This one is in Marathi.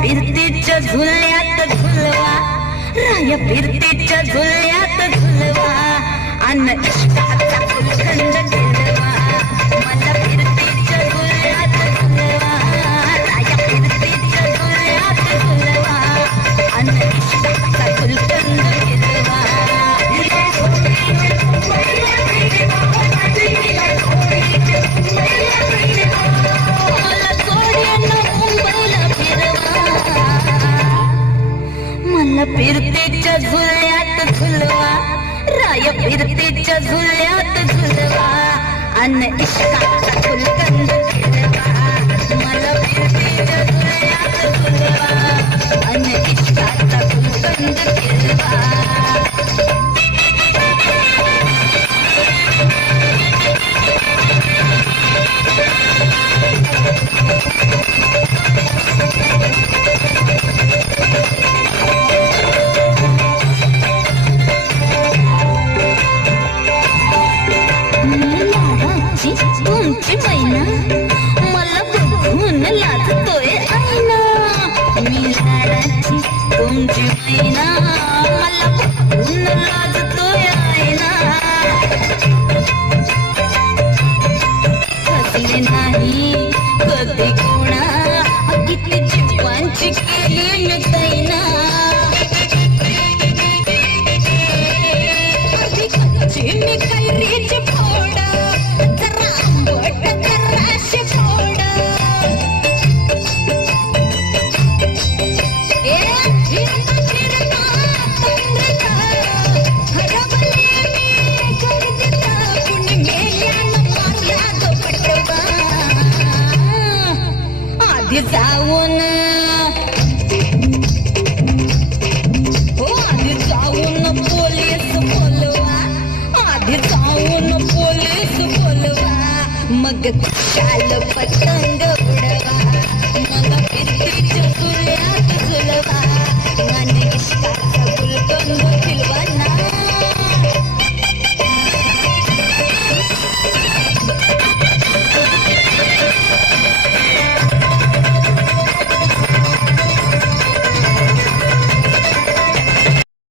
फिरतीच्या झुल्यात झुलवा, राया फिरतीच्या झुल्यात झुलवा, अन इष्टाचा फुलखंड ठेलवा. मला फिरतीच्या झुल्यात झुलवा, राया फिरतीच्या झुल्यात झुलवा, अन इष्टाचा फुलखंड ठेलवा. मला सोडून मुंबईला फिरवा, मला फिरतीच्या झुल्यात झुलवा, राय फिरतीच्या झुल्यात झुलवा, अन इष्टाचा फुलकंद फिरवा. मला फिरतीच्या झुल्यात झुलवा, अन इष्टाचा फुलकंद फिरवा. तुमची मैना मला बघून लाजतोय आईना. मी लाडाची तुमची मैना मला बघून लाजतोय आईना. हसले नाही कधी कोणा किती जीवांची केली मी दैना. कधी कच्ची मी कैरीच फोडा, जरा आंबट जराशी फोडा. फिरता फिरता तंद्रिता हरवले मी गर्दीता. कुणी मेल्यानं मारला तो पटवा, आधी जाऊन आधी जाऊन पोलीस बोलवा, आधी जाऊन पोलीस बोलवा. मग शाल पटन